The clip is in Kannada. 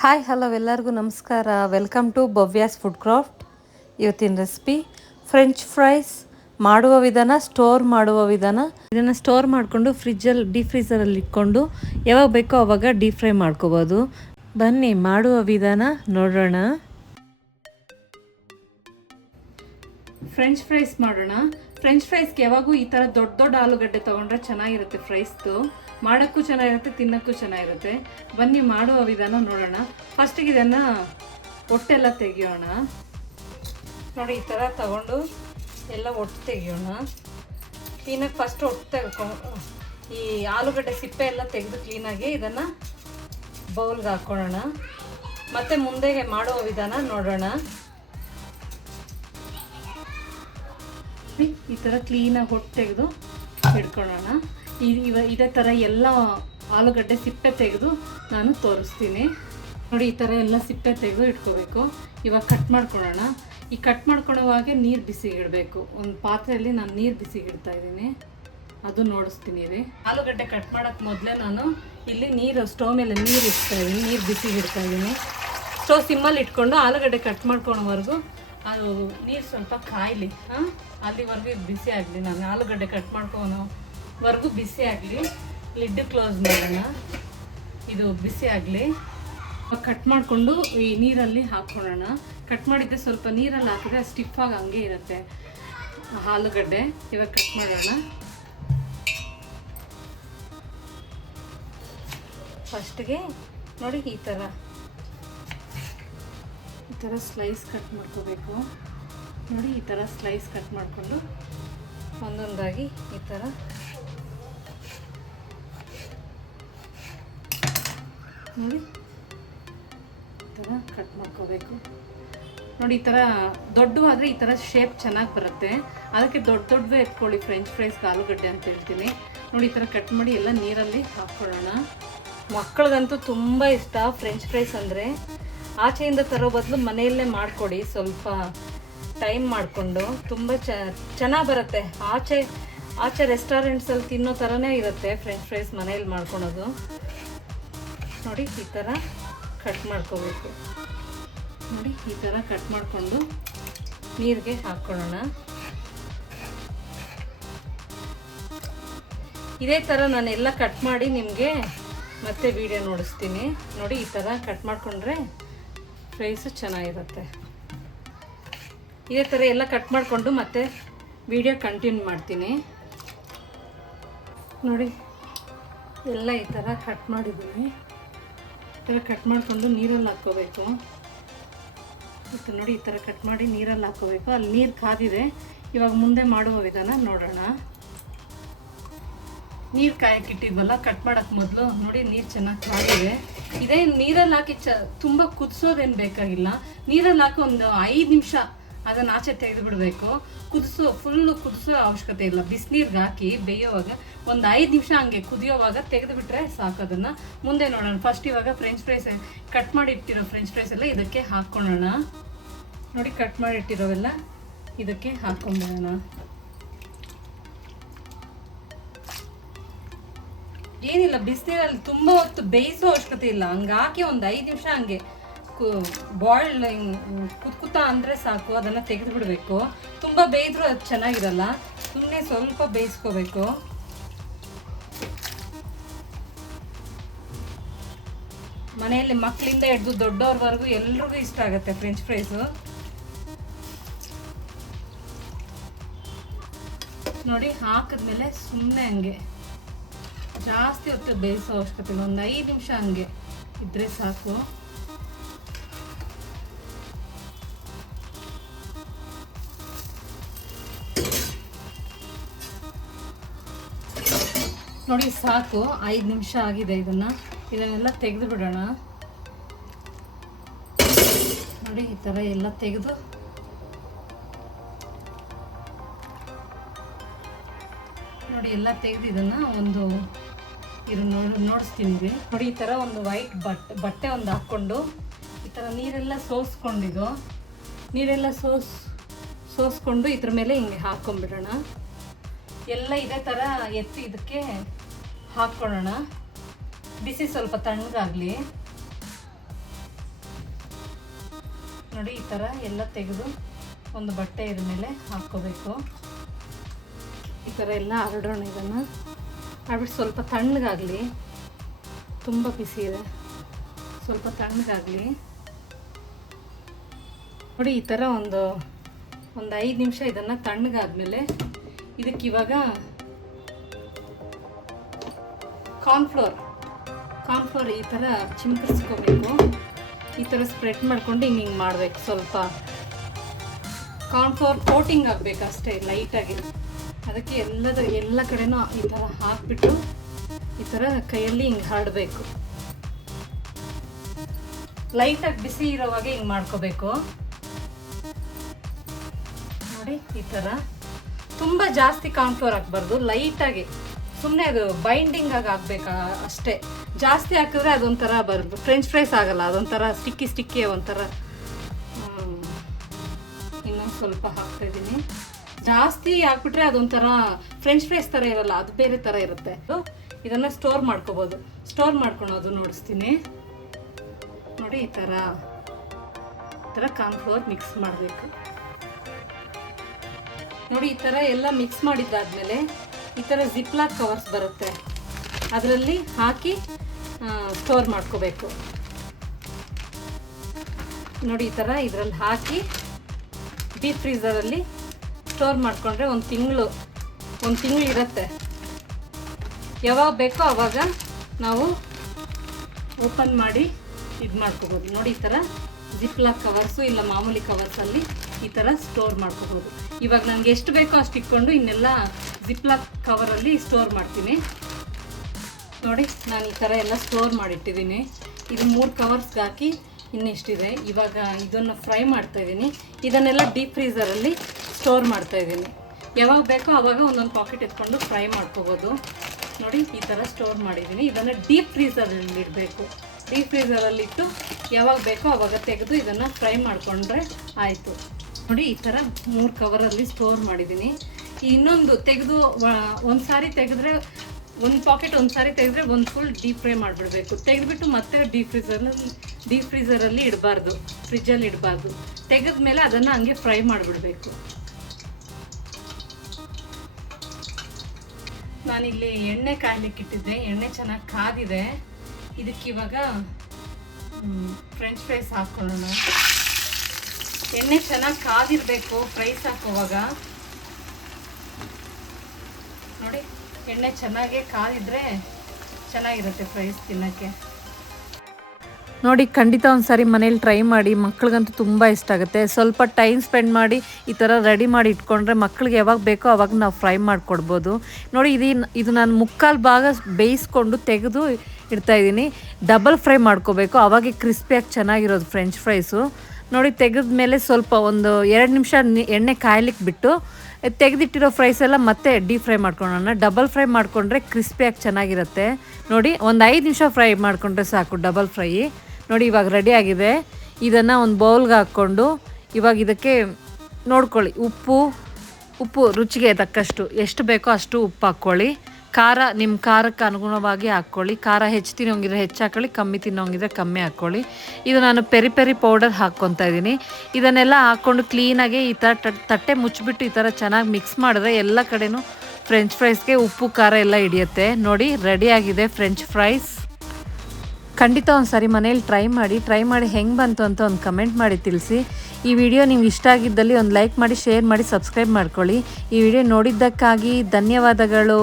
ಹಾಯ್ ಹಲೋ ಎಲ್ಲರಿಗೂ ನಮಸ್ಕಾರ. Welcome to Bhavya's food craft. ಇವತ್ತಿನ ರೆಸಿಪಿ ಫ್ರೆಂಚ್ ಫ್ರೈಸ್. ಮಾಡುವ ವಿಧಾನ, ಸ್ಟೋರ್ ಮಾಡುವ ವಿಧಾನ. ಇದನ್ನು ಸ್ಟೋರ್ ಮಾಡಿಕೊಂಡು ಡೀಪ್ ಫ್ರೀಸರಲ್ಲಿ ಇಟ್ಕೊಂಡು ಯಾವಾಗ ಬೇಕೋ ಆವಾಗ ಡೀಪ್ ಫ್ರೈ ಮಾಡ್ಕೋಬೋದು. ಬನ್ನಿ ಮಾಡುವ ವಿಧಾನ ನೋಡೋಣ. ಫ್ರೆಂಚ್ ಫ್ರೈಸ್ ಮಾಡೋಣ. ಫ್ರೆಂಚ್ ಫ್ರೈಸ್ಗೆ ಯಾವಾಗೂ ಈ ಥರ ದೊಡ್ಡ ದೊಡ್ಡ ಆಲೂಗಡ್ಡೆ ತೊಗೊಂಡ್ರೆ ಚೆನ್ನಾಗಿರುತ್ತೆ. ಫ್ರೈಸ್ದು ಮಾಡೋಕ್ಕೂ ಚೆನ್ನಾಗಿರುತ್ತೆ, ತಿನ್ನೋಕ್ಕೂ ಚೆನ್ನಾಗಿರುತ್ತೆ. ಬನ್ನಿ ಮಾಡುವ ವಿಧಾನ ನೋಡೋಣ. ಫಸ್ಟಿಗೆ ಇದನ್ನು ಹೊಟ್ಟೆಲ್ಲ ತೆಗಿಯೋಣ. ನೋಡಿ, ಈ ಥರ ತಗೊಂಡು ಎಲ್ಲ ಹೊಟ್ಟೆ ತೆಗಿಯೋಣ. ಕ್ಲೀನಾಗಿ ಫಸ್ಟ್ ಹೊಟ್ಟೆ ತೆಗೆದುಕೊಂಡು ಈ ಆಲೂಗಡ್ಡೆ ಸಿಪ್ಪೆ ಎಲ್ಲ ತೆಗೆದು ಕ್ಲೀನಾಗಿ ಇದನ್ನು ಬೌಲ್ಗೆ ಹಾಕ್ಕೊಳ್ಳೋಣ. ಮತ್ತು ಮುಂದೆಗೆ ಮಾಡುವ ವಿಧಾನ ನೋಡೋಣ. ಈ ಥರ ಕ್ಲೀನಾಗಿ ಹೊಟ್ಟೆ ತೆಗೆದು ಹಿಡ್ಕೊಳ್ಳೋಣ. ಇದೇ ಥರ ಎಲ್ಲ ಆಲೂಗಡ್ಡೆ ಸಿಪ್ಪೆ ತೆಗೆದು ನಾನು ತೋರಿಸ್ತೀನಿ. ನೋಡಿ, ಈ ಥರ ಎಲ್ಲ ಸಿಪ್ಪೆ ತೆಗೆದು ಇಟ್ಕೋಬೇಕು. ಇವಾಗ ಕಟ್ ಮಾಡ್ಕೊಳ್ಳೋಣ. ಈ ಕಟ್ ಮಾಡ್ಕೊಳ್ಳೋವಾಗೆ ನೀರು ಬಿಸಿಗಿಡಬೇಕು. ಒಂದು ಪಾತ್ರೆಯಲ್ಲಿ ನಾನು ನೀರು ಬಿಸಿಗಿಡ್ತಾ ಇದ್ದೀನಿ, ಅದು ನೋಡಿಸ್ತೀನಿ ರೀ. ಆಲೂಗಡ್ಡೆ ಕಟ್ ಮಾಡೋಕ್ಕೆ ಮೊದಲೇ ನಾನು ಇಲ್ಲಿ ಸ್ಟವ್ ಮೇಲೆ ನೀರು ಇಡ್ತಾ ಇದ್ದೀನಿ, ನೀರು ಬಿಸಿಗಿಡ್ತಾ ಇದ್ದೀನಿ. ಸ್ಟವ್ ಸಿಮ್ಮಲ್ಲಿ ಇಟ್ಕೊಂಡು ಆಲೂಗಡ್ಡೆ ಕಟ್ ಮಾಡ್ಕೊಳೋವರೆಗೂ ಅದು ನೀರು ಸ್ವಲ್ಪ ಕಾಯಲಿ. ಅಲ್ಲಿವರೆಗೂ ಇದು ಬಿಸಿ ಆಗಲಿ. ನಾನು ಆಲೂಗಡ್ಡೆ ಕಟ್ ಮಾಡ್ಕೊಳೋವರೆಗೂ ಬಿಸಿ ಆಗಲಿ. ಲಿಡ್ ಕ್ಲೋಸ್ ಮಾಡೋಣ. ಇದು ಬಿಸಿ ಆಗಲಿ. ಕಟ್ ಮಾಡಿಕೊಂಡು ಈ ನೀರಲ್ಲಿ ಹಾಕ್ಕೊಳ್ಳೋಣ. ಕಟ್ ಮಾಡಿದ್ದೆ ಸ್ವಲ್ಪ ನೀರಲ್ಲಿ ಹಾಕಿದ್ರೆ ಸ್ಟಿಫಾಗಿ ಹಂಗೆ ಇರುತ್ತೆ ಆಲೂಗಡ್ಡೆ. ಇವಾಗ ಕಟ್ ಮಾಡೋಣ. ಫಸ್ಟಿಗೆ ನೋಡಿ, ಈ ಥರ ಸ್ಲೈಸ್ ಕಟ್ ಮಾಡ್ಕೋಬೇಕು. ನೋಡಿ, ಈ ಥರ ಸ್ಲೈಸ್ ಕಟ್ ಮಾಡಿಕೊಂಡು ಒಂದೊಂದಾಗಿ ಈ ಥರ ನೋಡಿ ಈ ಥರ ಕಟ್ ಮಾಡ್ಕೋಬೇಕು. ನೋಡಿ, ಈ ಥರ ದೊಡ್ಡವಾದರೆ ಈ ಥರ ಶೇಪ್ ಚೆನ್ನಾಗಿ ಬರುತ್ತೆ. ಅದಕ್ಕೆ ದೊಡ್ಡವೇ ಎತ್ಕೊಳ್ಳಿ ಫ್ರೆಂಚ್ ಫ್ರೈಸ್ಗೆ ಆಲೂಗಡ್ಡೆ ಅಂತ ಹೇಳ್ತೀನಿ. ನೋಡಿ, ಈ ಥರ ಕಟ್ ಮಾಡಿ ಎಲ್ಲ ನೀರಲ್ಲಿ ಹಾಕ್ಕೊಳ್ಳೋಣ. ಮಕ್ಕಳಿಗಂತೂ ತುಂಬ ಇಷ್ಟ ಫ್ರೆಂಚ್ ಫ್ರೈಸ್ ಅಂದರೆ. ಆಚೆಯಿಂದ ತರೋ ಬದಲು ಮನೆಯಲ್ಲೇ ಮಾಡಿಕೊಡಿ, ಸ್ವಲ್ಪ ಟೈಮ್ ಮಾಡಿಕೊಂಡು. ತುಂಬ ಚೆನ್ನಾಗಿ ಬರುತ್ತೆ. ಆಚೆ ರೆಸ್ಟೋರೆಂಟ್ಸಲ್ಲಿ ತಿನ್ನೋ ಥರನೇ ಇರುತ್ತೆ ಫ್ರೆಂಚ್ ಫ್ರೈಸ್ ಮನೇಲಿ ಮಾಡ್ಕೊಳೋದು. ನೋಡಿ, ಈ ಥರ ಕಟ್ ಮಾಡ್ಕೋಬೇಕು. ನೋಡಿ, ಈ ಥರ ಕಟ್ ಮಾಡಿಕೊಂಡು ನೀರಿಗೆ ಹಾಕ್ಕೊಳ್ಳೋಣ. ಇದೇ ಥರ ನಾನೆಲ್ಲ ಕಟ್ ಮಾಡಿ ನಿಮಗೆ ಮತ್ತೆ ವಿಡಿಯೋ ನೋಡಿಸ್ತೀನಿ. ನೋಡಿ, ಈ ಥರ ಕಟ್ ಮಾಡಿಕೊಂಡ್ರೆ ಫ್ರೈಸು ಚೆನ್ನಾಗಿರುತ್ತೆ. ಇದೇ ಥರ ಎಲ್ಲ ಕಟ್ ಮಾಡಿಕೊಂಡು ಮತ್ತೆ ವಿಡಿಯೋ ಕಂಟಿನ್ಯೂ ಮಾಡ್ತೀನಿ. ನೋಡಿ, ಎಲ್ಲ ಈ ಥರ ಕಟ್ ಮಾಡಿದ್ದೀನಿ. ಈ ಥರ ಕಟ್ ಮಾಡಿಕೊಂಡು ನೀರಲ್ಲಿ ಹಾಕ್ಕೋಬೇಕು. ಮತ್ತು ನೋಡಿ, ಈ ಥರ ಕಟ್ ಮಾಡಿ ನೀರಲ್ಲಿ ಹಾಕ್ಕೋಬೇಕು. ಅಲ್ಲಿ ನೀರು ಕಾದಿದೆ. ಇವಾಗ ಮುಂದೆ ಮಾಡುವ ವಿಧಾನ ನೋಡೋಣ. ನೀರು ಕಾಯಕ್ಕಿಟ್ಟಿದ್ವಲ್ಲ ಕಟ್ ಮಾಡೋಕ್ಕೆ ಮೊದಲು, ನೋಡಿ ನೀರು ಚೆನ್ನಾಗಿ ಕಾದಿದೆ. ಇದೇ ನೀರಲ್ಲಿ ಹಾಕಿ ತುಂಬ ಕುದಿಸೋದೇನು ಬೇಕಾಗಿಲ್ಲ. ನೀರಲ್ಲಿ ಹಾಕಿ ಒಂದು 5 ನಿಮಿಷ ಅದನ್ನು ಆಚೆ ತೆಗೆದು ಬಿಡಬೇಕು. ಫುಲ್ಲು ಕುದಿಸೋ ಅವಶ್ಯಕತೆ ಇಲ್ಲ. ಬಿಸಿನೀರಿಗೆ ಹಾಕಿ ಬೇಯೋವಾಗ ಒಂದು 5 ನಿಮಿಷ ಹಂಗೆ ಕುದಿಯೋವಾಗ ತೆಗೆದು ಬಿಟ್ಟರೆ ಸಾಕು. ಅದನ್ನು ಮುಂದೆ ನೋಡೋಣ. ಫಸ್ಟ್ ಇವಾಗ ಫ್ರೆಂಚ್ ಫ್ರೈಸ್ ಕಟ್ ಮಾಡಿ ಇಟ್ಟಿರೋ ಫ್ರೆಂಚ್ ಫ್ರೈಸ್ ಎಲ್ಲ ಇದಕ್ಕೆ ಹಾಕ್ಕೊಳ್ಳೋಣ. ನೋಡಿ, ಕಟ್ ಮಾಡಿ ಇಟ್ಟಿರೋವೆಲ್ಲ ಇದಕ್ಕೆ ಹಾಕ್ಕೊಂಬಿಡೋಣ. ಏನಿಲ್ಲ, ಬಿಸಿನೀರಲ್ಲಿ ತುಂಬ ಹೊತ್ತು ಬೇಯಿಸೋ ಅವಶ್ಯಕತೆ ಇಲ್ಲ. ಹಂಗೆ ಹಾಕಿ ಒಂದು 5 ನಿಮಿಷ ಹಂಗೆ ಬಾಯ್ಲ್ ಕುತ್ಕುತ್ತಾ ಅಂದರೆ ಸಾಕು. ಅದನ್ನು ತೆಗೆದು ಬಿಡಬೇಕು. ತುಂಬ ಬೇಯಿದ್ರೂ ಅದು ಚೆನ್ನಾಗಿರಲ್ಲ. ಸುಮ್ಮನೆ ಸ್ವಲ್ಪ ಬೇಯಿಸ್ಕೋಬೇಕು. ಮನೆಯಲ್ಲಿ ಮಕ್ಕಳಿಂದ ಹಿಡಿದು ದೊಡ್ಡವ್ರವರೆಗೂ ಎಲ್ರಿಗೂ ಇಷ್ಟ ಆಗುತ್ತೆ ಫ್ರೆಂಚ್ ಫ್ರೈಸು. ನೋಡಿ, ಹಾಕಿದ್ಮೇಲೆ ಸುಮ್ಮನೆ ಹಂಗೆ ಜಾಸ್ತಿ ಹೊತ್ತು ಬೇಯಿಸೋ ಅವಶ್ಯಕತೆ ಇಲ್ಲ. ಒಂದು 5 ನಿಮಿಷ ಹಂಗೆ ಇದ್ರೆ ಸಾಕು. ನೋಡಿ, ಸಾಕು. 5 ನಿಮಿಷ ಆಗಿದೆ. ಇದನ್ನೆಲ್ಲ ತೆಗೆದು ಬಿಡೋಣ. ನೋಡಿ, ಈ ಥರ ಎಲ್ಲ ತೆಗೆದು ನೋಡಿ ಎಲ್ಲ ತೆಗೆದು ಇದನ್ನು ಒಂದು ನೋಡಿಸ್ತೀನಿ. ನೋಡಿ, ಈ ಥರ ಒಂದು ವೈಟ್ ಬಟ್ಟೆ ಒಂದು ಹಾಕ್ಕೊಂಡು ಈ ಥರ ನೀರೆಲ್ಲ ಸೋಸ್ಕೊಂಡಿದ್ದು ನೀರೆಲ್ಲ ಸೋಸ್ಕೊಂಡು ಇದ್ರ ಮೇಲೆ ಹಿಂಗೆ ಹಾಕ್ಕೊಂಡ್ಬಿಡೋಣ. ಎಲ್ಲ ಇದೇ ಥರ ಎತ್ತಿ ಇದಕ್ಕೆ ಹಾಕ್ಕೊಳ್ಳೋಣ. ಬಿಸಿ ಸ್ವಲ್ಪ ತಣ್ಣಗಾಗಲಿ. ನೋಡಿ ಈ ಥರ ಎಲ್ಲ ತೆಗೆದು ಒಂದು ಬಟ್ಟೆ ಇದ್ರ ಮೇಲೆ ಹಾಕ್ಕೋಬೇಕು. ಈ ಥರ ಎಲ್ಲ ಹರಡೋಣ. ಇದನ್ನು ಹರಡ್ಬಿಟ್ಟು ಸ್ವಲ್ಪ ತಣ್ಣಗಾಗಲಿ, ತುಂಬ ಬಿಸಿ ಇದೆ, ಸ್ವಲ್ಪ ತಣ್ಣಗಾಗಲಿ. ನೋಡಿ ಈ ಥರ ಒಂದು 5 ನಿಮಿಷ ಇದನ್ನು ತಣ್ಣಗಾದ್ಮೇಲೆ ಇದಕ್ಕೆ ಇವಾಗ ಕಾರ್ನ್ಫ್ಲೋರ್ ಈ ಥರ ಚಿಮ್ಕರಿಸ್ಕೋಬೇಕು. ಈ ಥರ ಸ್ಪ್ರೆಡ್ ಮಾಡ್ಕೊಂಡು ಹಿಂಗೆ ಮಾಡಬೇಕು. ಸ್ವಲ್ಪ ಕಾರ್ನ್ಫ್ಲೋರ್ ಕೋಟಿಂಗ್ ಆಗಬೇಕು ಅಷ್ಟೇ, ಲೈಟಾಗಿ. ಅದಕ್ಕೆ ಎಲ್ಲ ಕಡೆನೂ ಈ ಥರ ಹಾಕ್ಬಿಟ್ಟು ಈ ಥರ ಕೈಯಲ್ಲಿ ಹಿಂಗೆ ಹರಡಬೇಕು. ಲೈಟಾಗಿ ಬಿಸಿ ಇರೋವಾಗ ಹಿಂಗೆ ಮಾಡ್ಕೋಬೇಕು. ನೋಡಿ ಈ ಥರ ತುಂಬ ಜಾಸ್ತಿ ಕಾರ್ನ್ಫ್ಲೋರ್ ಹಾಕ್ಬಾರ್ದು, ಲೈಟಾಗಿ ಸುಮ್ಮನೆ ಅದು ಬೈಂಡಿಂಗ್ ಆಗಿ ಹಾಕ್ಬೇಕಾ ಅಷ್ಟೇ. ಜಾಸ್ತಿ ಹಾಕಿದ್ರೆ ಅದೊಂಥರ ಬರೋದು ಫ್ರೆಂಚ್ ಫ್ರೈಸ್ ಆಗಲ್ಲ, ಅದೊಂಥರ ಸ್ಟಿಕ್ಕಿ ಒಂಥರ. ಇನ್ನೊಂದು ಸ್ವಲ್ಪ ಹಾಕ್ತಾಯಿದ್ದೀನಿ. ಜಾಸ್ತಿ ಹಾಕ್ಬಿಟ್ರೆ ಅದೊಂಥರ ಫ್ರೆಂಚ್ ಫ್ರೈಸ್ ಥರ ಇರಲ್ಲ, ಅದು ಬೇರೆ ಥರ ಇರುತ್ತೆ. ಇದನ್ನು ಸ್ಟೋರ್ ಮಾಡ್ಕೋಬೋದು. ಸ್ಟೋರ್ ಮಾಡ್ಕೊಳೋದು ನೋಡಿಸ್ತೀನಿ. ನೋಡಿ ಈ ಥರ ಕಾರ್ನ್ಫ್ಲೋರ್ ಮಿಕ್ಸ್ ಮಾಡಬೇಕು. ನೋಡಿ ಈ ಥರ ಎಲ್ಲ ಮಿಕ್ಸ್ ಮಾಡಿದ್ದಾದಮೇಲೆ ಈ ಥರ ಜಿಪ್ಲಾಕ್ ಕವರ್ಸ್ ಬರುತ್ತೆ, ಅದರಲ್ಲಿ ಹಾಕಿ ಸ್ಟೋರ್ ಮಾಡ್ಕೋಬೇಕು. ನೋಡಿ ಈ ಥರ ಇದರಲ್ಲಿ ಹಾಕಿ ಡೀಪ್ ಫ್ರೀಝರಲ್ಲಿ ಸ್ಟೋರ್ ಮಾಡಿಕೊಂಡ್ರೆ ಒಂದು ತಿಂಗಳು ಇರುತ್ತೆ. ಯಾವಾಗ ಬೇಕೋ ಆವಾಗ ನಾವು ಓಪನ್ ಮಾಡಿ ಇದು ಮಾಡ್ಕೋಬೋದು. ನೋಡಿ ಈ ಥರ ಜಿಪ್ಲಾಕ್ ಕವರ್ಸು ಇಲ್ಲ ಮಾಮೂಲಿ ಕವರ್ಸಲ್ಲಿ ಈ ಥರ ಸ್ಟೋರ್ ಮಾಡ್ಕೋಬೋದು. ಇವಾಗ ನನಗೆ ಎಷ್ಟು ಬೇಕೋ ಅಷ್ಟು ಇಟ್ಕೊಂಡು ಇನ್ನೆಲ್ಲ ಜಿಪ್ಲಾಕ್ ಕವರಲ್ಲಿ ಸ್ಟೋರ್ ಮಾಡ್ತೀನಿ. ನೋಡಿ ನಾನು ಈ ಥರ ಎಲ್ಲ ಸ್ಟೋರ್ ಮಾಡಿಟ್ಟಿದ್ದೀನಿ. ಇದು 3 ಕವರ್ಸ್ಗೆ ಹಾಕಿ ಇನ್ನೆಷ್ಟಿದೆ. ಇವಾಗ ಇದನ್ನು ಫ್ರೈ ಮಾಡ್ತಾಯಿದ್ದೀನಿ. ಇದನ್ನೆಲ್ಲ ಡೀಪ್ ಫ್ರೀಝರಲ್ಲಿ ಸ್ಟೋರ್ ಮಾಡ್ತಾಯಿದ್ದೀನಿ. ಯಾವಾಗ ಬೇಕೋ ಆವಾಗ ಒಂದೊಂದು ಪಾಕೆಟ್ ಎತ್ಕೊಂಡು ಫ್ರೈ ಮಾಡ್ಕೋಬೋದು. ನೋಡಿ ಈ ಥರ ಸ್ಟೋರ್ ಮಾಡಿದ್ದೀನಿ. ಇದನ್ನು ಡೀಪ್ ಫ್ರೀಝರಲ್ಲಿ ಇಡಬೇಕು. ಡೀಪ್ ಫ್ರೀಝರಲ್ಲಿಟ್ಟು ಯಾವಾಗ ಬೇಕೋ ಆವಾಗ ತೆಗೆದು ಇದನ್ನು ಫ್ರೈ ಮಾಡಿಕೊಂಡ್ರೆ ಆಯಿತು. ನೋಡಿ ಈ ಥರ 3 ಕವರಲ್ಲಿ ಸ್ಟೋರ್ ಮಾಡಿದ್ದೀನಿ. ಇನ್ನೊಂದು ತೆಗೆದು ಒಂದು ಸಾರಿ ತೆಗೆದ್ರೆ ಒಂದು ಪಾಕೆಟ್ ಒಂದು ಸಾರಿ ತೆಗೆದ್ರೆ ಒಂದು ಫುಲ್ ಡೀಪ್ ಫ್ರೈ ಮಾಡಿಬಿಡ್ಬೇಕು. ತೆಗೆದುಬಿಟ್ಟು ಮತ್ತೆ ಡೀಪ್ ಫ್ರೀಝರಲ್ಲಿ ಇಡಬಾರ್ದು, ಫ್ರಿಜ್ಜಲ್ಲಿ ಇಡಬಾರ್ದು. ತೆಗೆದ ಮೇಲೆ ಅದನ್ನು ಹಂಗೆ ಫ್ರೈ ಮಾಡಿಬಿಡಬೇಕು. ನಾನಿಲ್ಲಿ ಎಣ್ಣೆ ಕಾಯ್ಲಿಕ್ಕೆ ಇಟ್ಟಿದ್ದೆ. ಎಣ್ಣೆ ಚೆನ್ನಾಗಿ ಕಾದಿದೆ. ಇದಕ್ಕಿವಾಗ ಫ್ರೆಂಚ್ ಫ್ರೈಸ್ ಹಾಕ್ಕೊಳ್ಳೋಣ. ಎಣ್ಣೆ ಚೆನ್ನಾಗಿ ಕಾದಿರಬೇಕು ಫ್ರೈಸ್ ಹಾಕುವಾಗ. ನೋಡಿ ಎಣ್ಣೆ ಚೆನ್ನಾಗೇ ಕಾದಿದ್ರೆ ಚೆನ್ನಾಗಿರುತ್ತೆ ಫ್ರೈಸ್ ತಿನ್ನೋಕ್ಕೆ. ನೋಡಿ ಖಂಡಿತ ಒಂದು ಸಾರಿ ಮನೇಲಿ ಟ್ರೈ ಮಾಡಿ. ಮಕ್ಳಿಗಂತೂ ತುಂಬ ಇಷ್ಟ ಆಗುತ್ತೆ. ಸ್ವಲ್ಪ ಟೈಮ್ ಸ್ಪೆಂಡ್ ಮಾಡಿ ಈ ಥರ ರೆಡಿ ಮಾಡಿ ಇಟ್ಕೊಂಡ್ರೆ ಮಕ್ಳಿಗೆ ಯಾವಾಗ ಬೇಕೋ ಅವಾಗ ನಾವು ಫ್ರೈ ಮಾಡಿಕೊಡ್ಬೋದು. ನೋಡಿ ಇದು ನಾನು 3/4 ಭಾಗ ಬೇಯಿಸ್ಕೊಂಡು ತೆಗೆದು ಇಡ್ತಾಯಿದ್ದೀನಿ. ಡಬಲ್ ಫ್ರೈ ಮಾಡ್ಕೋಬೇಕು, ಅವಾಗೆ ಕ್ರಿಸ್ಪಿಯಾಗಿ ಚೆನ್ನಾಗಿರೋದು ಫ್ರೆಂಚ್ ಫ್ರೈಸು. ನೋಡಿ ತೆಗೆದ ಮೇಲೆ ಸ್ವಲ್ಪ ಒಂದು 2 ನಿಮಿಷ ಎಣ್ಣೆ ಕಾಯ್ಲಿಕ್ಕೆ ಬಿಟ್ಟು ತೆಗೆದಿಟ್ಟಿರೋ ಫ್ರೈಸ್ ಎಲ್ಲ ಮತ್ತೆ ಡೀಪ್ ಫ್ರೈ ಮಾಡ್ಕೊಳ್ಳೋಣ. ಡಬಲ್ ಫ್ರೈ ಮಾಡಿಕೊಂಡ್ರೆ ಕ್ರಿಸ್ಪಿಯಾಗಿ ಚೆನ್ನಾಗಿರುತ್ತೆ. ನೋಡಿ ಒಂದು 5 ನಿಮಿಷ ಫ್ರೈ ಮಾಡಿಕೊಂಡ್ರೆ ಸಾಕು ಡಬಲ್ ಫ್ರೈ. ನೋಡಿ ಇವಾಗ ರೆಡಿ ಆಗಿದೆ. ಇದನ್ನು ಒಂದು ಬೌಲ್ಗೆ ಹಾಕ್ಕೊಂಡು ಇವಾಗ ಇದಕ್ಕೆ ನೋಡ್ಕೊಳ್ಳಿ, ಉಪ್ಪು ರುಚಿಗೆ ತಕ್ಕಷ್ಟು ಎಷ್ಟು ಬೇಕೋ ಅಷ್ಟು ಉಪ್ಪು ಹಾಕ್ಕೊಳ್ಳಿ. ಖಾರ ನಿಮ್ಮ ಖಾರಕ್ಕೆ ಅನುಗುಣವಾಗಿ ಹಾಕ್ಕೊಳ್ಳಿ. ಖಾರ ಹೆಚ್ಚು ತಿನ್ನೋಂಗಿದ್ರೆ ಹೆಚ್ಚು ಹಾಕ್ಕೊಳ್ಳಿ, ಕಮ್ಮಿ ತಿನ್ನೋಂಗಿದ್ರೆ ಕಮ್ಮಿ ಹಾಕ್ಕೊಳ್ಳಿ. ಇದು ನಾನು ಪೆರಿ ಪೌಡರ್ ಹಾಕ್ಕೊತಾ ಇದ್ದೀನಿ. ಇದನ್ನೆಲ್ಲ ಹಾಕ್ಕೊಂಡು ಕ್ಲೀನಾಗಿ ಈ ಥರ ತಟ್ಟೆ ಮುಚ್ಚಿಬಿಟ್ಟು ಈ ಥರ ಚೆನ್ನಾಗಿ ಮಿಕ್ಸ್ ಮಾಡಿದ್ರೆ ಎಲ್ಲ ಕಡೆನೂ ಫ್ರೆಂಚ್ ಫ್ರೈಸ್ಗೆ ಉಪ್ಪು ಖಾರ ಎಲ್ಲ ಹಿಡಿಯುತ್ತೆ. ನೋಡಿ ರೆಡಿಯಾಗಿದೆ ಫ್ರೆಂಚ್ ಫ್ರೈಸ್. ಖಂಡಿತ ಒಂದು ಸಾರಿ ಮನೇಲಿ ಟ್ರೈ ಮಾಡಿ ಹೆಂಗೆ ಬಂತು ಅಂತ ಒಂದು ಕಮೆಂಟ್ ಮಾಡಿ ತಿಳಿಸಿ. ಈ ವಿಡಿಯೋ ನಿಮ್ಗೆ ಇಷ್ಟ ಆಗಿದ್ದಲ್ಲಿ ಒಂದು ಲೈಕ್ ಮಾಡಿ, ಶೇರ್ ಮಾಡಿ, ಸಬ್ಸ್ಕ್ರೈಬ್ ಮಾಡ್ಕೊಳ್ಳಿ. ಈ ವಿಡಿಯೋ ನೋಡಿದ್ದಕ್ಕಾಗಿ ಧನ್ಯವಾದಗಳು.